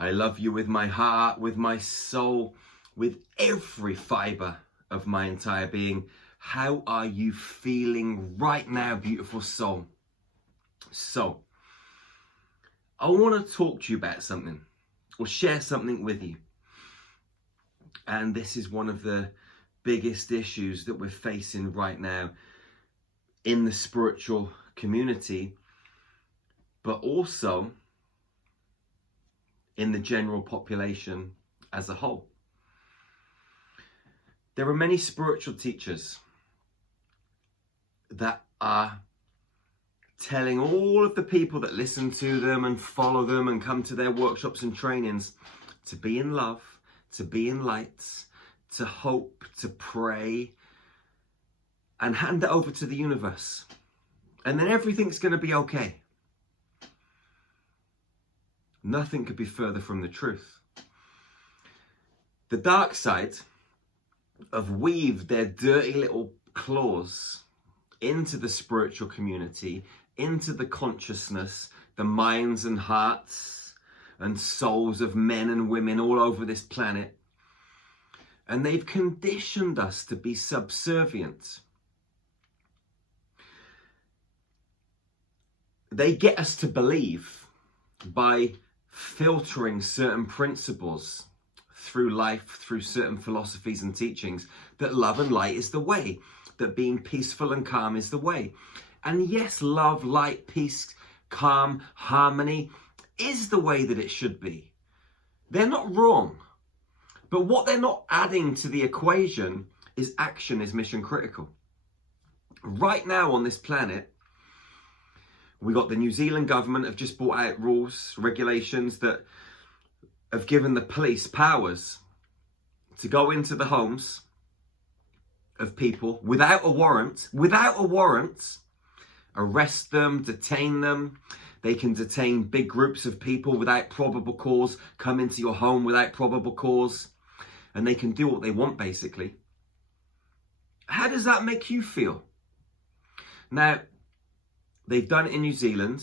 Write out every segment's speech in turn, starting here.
I love you with my heart, with my soul, with every fiber of my entire being. How are you feeling right now, beautiful soul? So, I want to talk to you about something, or share something with you. And this is one of the biggest issues that we're facing right now in the spiritual community, but also in the general population as a whole. There are many spiritual teachers that are telling all of the people that listen to them and follow them and come to their workshops and trainings to be in love, to be in light, to hope, to pray, and hand it over to the universe. And then everything's going to be okay. Nothing could be further from the truth. The dark side have weaved their dirty little claws into the spiritual community, into the consciousness, the minds and hearts and souls of men and women all over this planet. And they've conditioned us to be subservient. They get us to believe by filtering certain principles through life, through certain philosophies and teachings, that love and light is the way, that being peaceful and calm is the way. And yes, love, light, peace, calm, harmony is the way that it should be. They're not wrong. But what they're not adding to the equation is action is mission critical. Right now on this planet, we got the New Zealand government have just brought out rules, regulations that have given the police powers to go into the homes of people without a warrant, arrest them, detain them. They can detain big groups of people without probable cause, come into your home without probable cause, and they can do what they want, basically. How does that make you feel? Now, they've done it in New Zealand.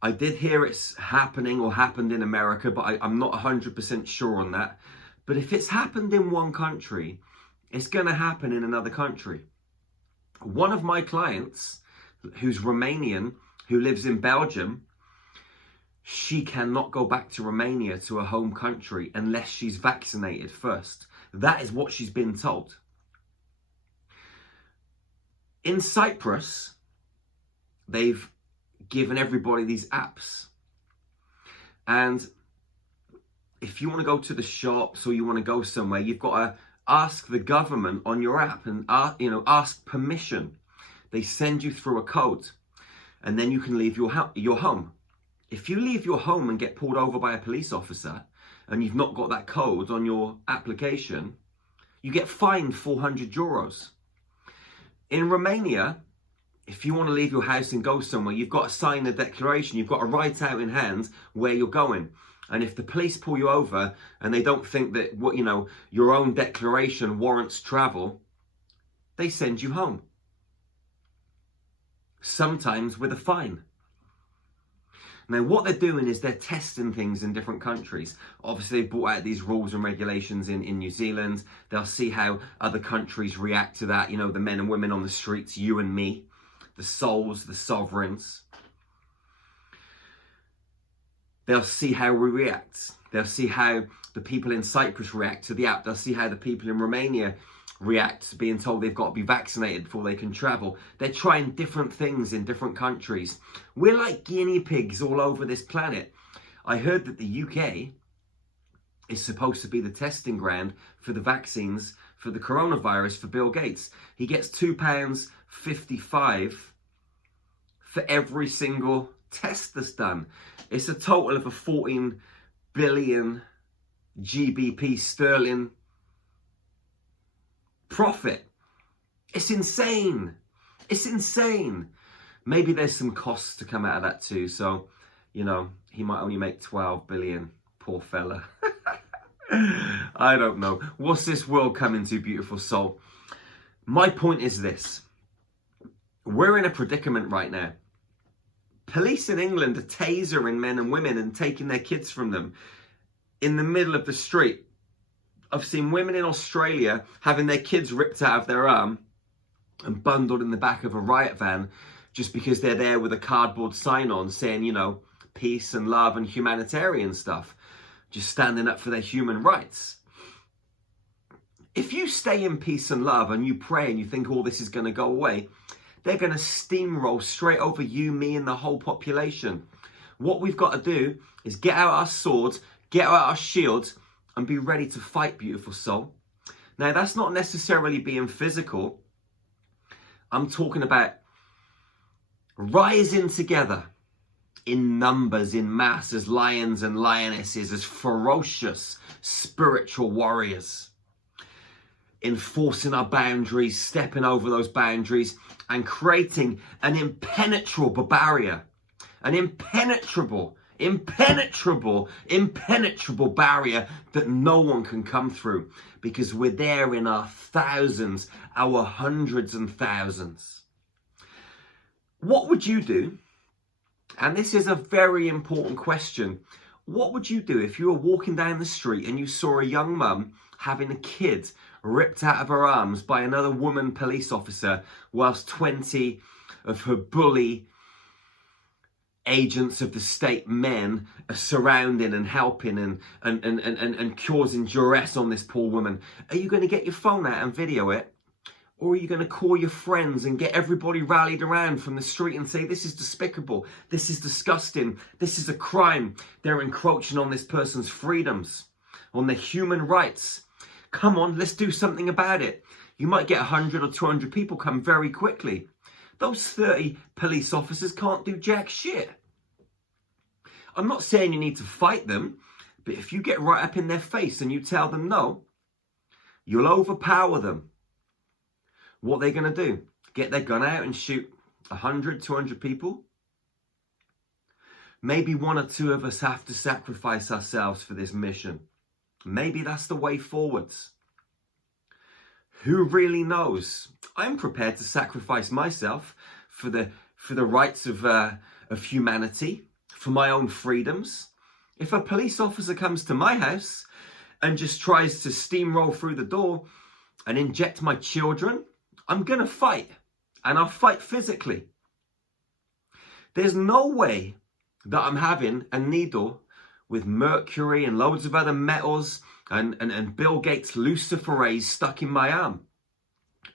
I did hear it's happening or happened in America, but I'm not 100% sure on that. But if it's happened in one country, it's going to happen in another country. One of my clients, who's Romanian, who lives in Belgium, she cannot go back to Romania, to her home country, unless she's vaccinated first. That is what she's been told. In Cyprus, they've given everybody these apps. And if you want to go to the shops or you want to go somewhere, you've got to ask the government on your app and ask permission. They send you through a code, and then you can leave your home. If you leave your home and get pulled over by a police officer and you've not got that code on your application, you get fined 400 euros. In Romania, if you want to leave your house and go somewhere, you've got to sign a declaration. You've got to write out in hand where you're going. And if the police pull you over and they don't think that your own declaration warrants travel, they send you home. Sometimes with a fine. Now, what they're doing is they're testing things in different countries. Obviously, they've brought out these rules and regulations in New Zealand. They'll see how other countries react to that. The men and women on the streets, you and me, the souls, the sovereigns. They'll see how we react. They'll see how the people in Cyprus react to the app. They'll see how the people in Romania react to being told they've got to be vaccinated before they can travel. They're trying different things in different countries. We're like guinea pigs all over this planet. I heard that the UK is supposed to be the testing ground for the vaccines for the coronavirus for Bill Gates. He gets £2.55 for every single test that's done. It's a total of a 14 billion GBP sterling profit. It's insane. It's insane. Maybe there's some costs to come out of that too. So, he might only make 12 billion. Poor fella. I don't know. What's this world coming to, beautiful soul? My point is this. We're in a predicament right now. Police in England are tasering men and women and taking their kids from them in the middle of the street. I've seen women in Australia having their kids ripped out of their arm and bundled in the back of a riot van just because they're there with a cardboard sign on saying, you know, peace and love and humanitarian stuff, just standing up for their human rights. If you stay in peace and love and you pray and you think all this is going to go away, they're going to steamroll straight over you, me, and the whole population. What we've got to do is get out our swords, get out our shields, and be ready to fight, beautiful soul. Now, that's not necessarily being physical. I'm talking about rising together in numbers, in mass, as lions and lionesses, as ferocious spiritual warriors. Enforcing our boundaries, stepping over those boundaries, and creating an impenetrable barrier. An impenetrable barrier that no one can come through, because we're there in our thousands, our hundreds and thousands. What would you do? And this is a very important question. What would you do if you were walking down the street and you saw a young mum having a kid ripped out of her arms by another woman police officer, whilst 20 of her bully agents of the state men are surrounding and helping and causing duress on this poor woman? Are you going to get your phone out and video it? Or are you going to call your friends and get everybody rallied around from the street and say, this is despicable, this is disgusting, this is a crime, they're encroaching on this person's freedoms, on their human rights. Come on, let's do something about it. You might get 100 or 200 people come very quickly. Those 30 police officers can't do jack shit. I'm not saying you need to fight them, but if you get right up in their face and you tell them no, you'll overpower them. What are they going to do? Get their gun out and shoot 100, 200 people? Maybe one or two of us have to sacrifice ourselves for this mission. Maybe that's the way forwards. Who really knows? I'm prepared to sacrifice myself for the rights of humanity, for my own freedoms. If a police officer comes to my house and just tries to steamroll through the door and inject my children, I'm going to fight, and I'll fight physically. There's no way that I'm having a needle with mercury and loads of other metals and Bill Gates' luciferase stuck in my arm.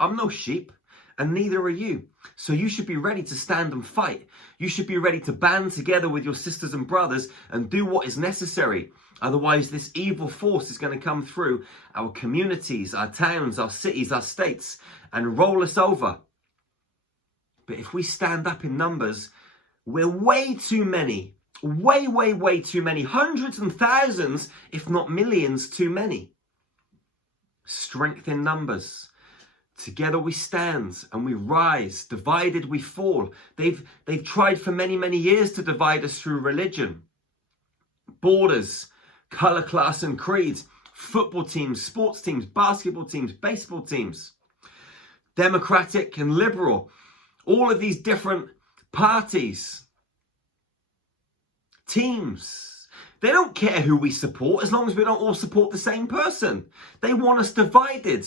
I'm no sheep, and neither are you. So you should be ready to stand and fight. You should be ready to band together with your sisters and brothers and do what is necessary. Otherwise, this evil force is going to come through our communities, our towns, our cities, our states, and roll us over. But if we stand up in numbers, we're way too many. Way too many. Hundreds and thousands, if not millions, too many. Strength in numbers. Together we stand and we rise. Divided we fall. They've tried for many years to divide us through religion, borders, colour, class and creed, football teams, sports teams, basketball teams, baseball teams, democratic and liberal, all of these different parties, teams. They don't care who we support as long as we don't all support the same person. They want us divided.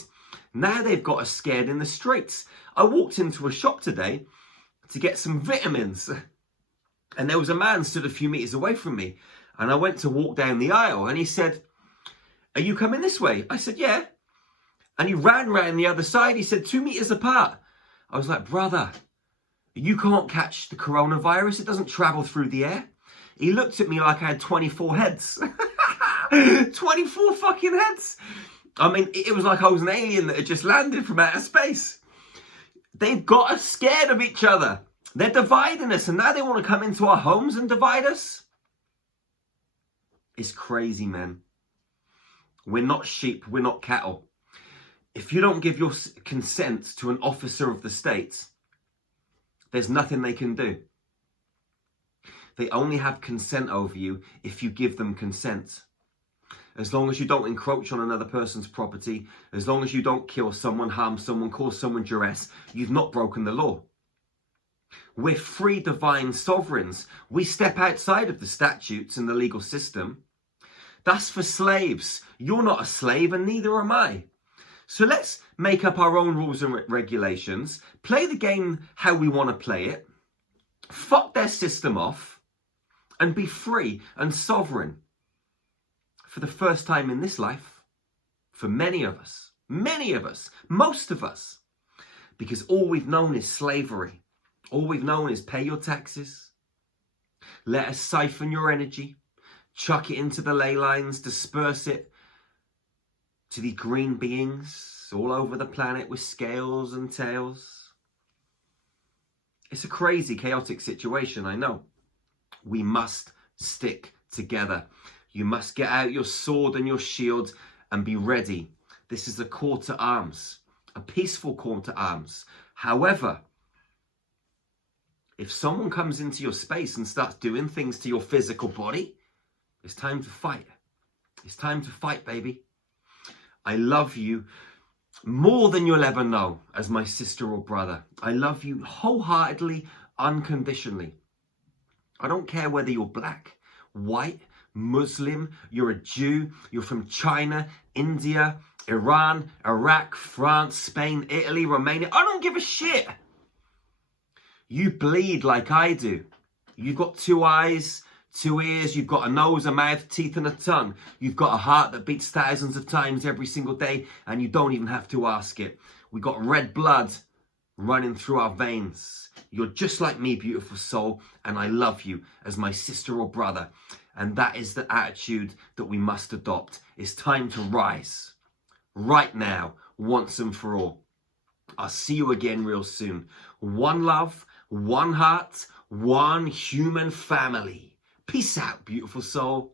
Now they've got us scared in the streets. I walked into a shop today to get some vitamins, and there was a man stood a few meters away from me, and I went to walk down the aisle, and he said, "Are you coming this way?" I said, "Yeah." And he ran round the other side. He said, 2 meters apart. I was like, "Brother, you can't catch the coronavirus. It doesn't travel through the air." He looked at me like I had 24 heads. 24 fucking heads. I mean, it was like I was an alien that had just landed from outer space. They've got us scared of each other. They're dividing us, and now they want to come into our homes and divide us. It's crazy, man. We're not sheep. We're not cattle. If you don't give your consent to an officer of the state, there's nothing they can do. They only have consent over you if you give them consent. As long as you don't encroach on another person's property, as long as you don't kill someone, harm someone, cause someone duress, you've not broken the law. We're free divine sovereigns. We step outside of the statutes and the legal system. That's for slaves. You're not a slave and neither am I. So let's make up our own rules and regulations, play the game how we want to play it, fuck their system off, and be free and sovereign for the first time in this life, for many of us, most of us, because all we've known is slavery. All we've known is pay your taxes, let us siphon your energy, chuck it into the ley lines, disperse it to the green beings all over the planet with scales and tails. It's a crazy, chaotic situation, I know. We must stick together. You must get out your sword and your shield and be ready. This is a call to arms, a peaceful call to arms. However, if someone comes into your space and starts doing things to your physical body, it's time to fight. It's time to fight, baby. I love you more than you'll ever know as my sister or brother. I love you wholeheartedly, unconditionally. I don't care whether you're black, white, Muslim, you're a Jew, you're from China, India, Iran, Iraq, France, Spain, Italy, Romania. I don't give a shit. You bleed like I do. You've got 2 eyes, 2 ears, you've got a nose, a mouth, teeth and a tongue. You've got a heart that beats thousands of times every single day and you don't even have to ask it. We've got red blood running through our veins. You're just like me, beautiful soul, and I love you as my sister or brother. And that is the attitude that we must adopt. It's time to rise. Right now, once and for all. I'll see you again real soon. One love, one heart, one human family. Peace out, beautiful soul.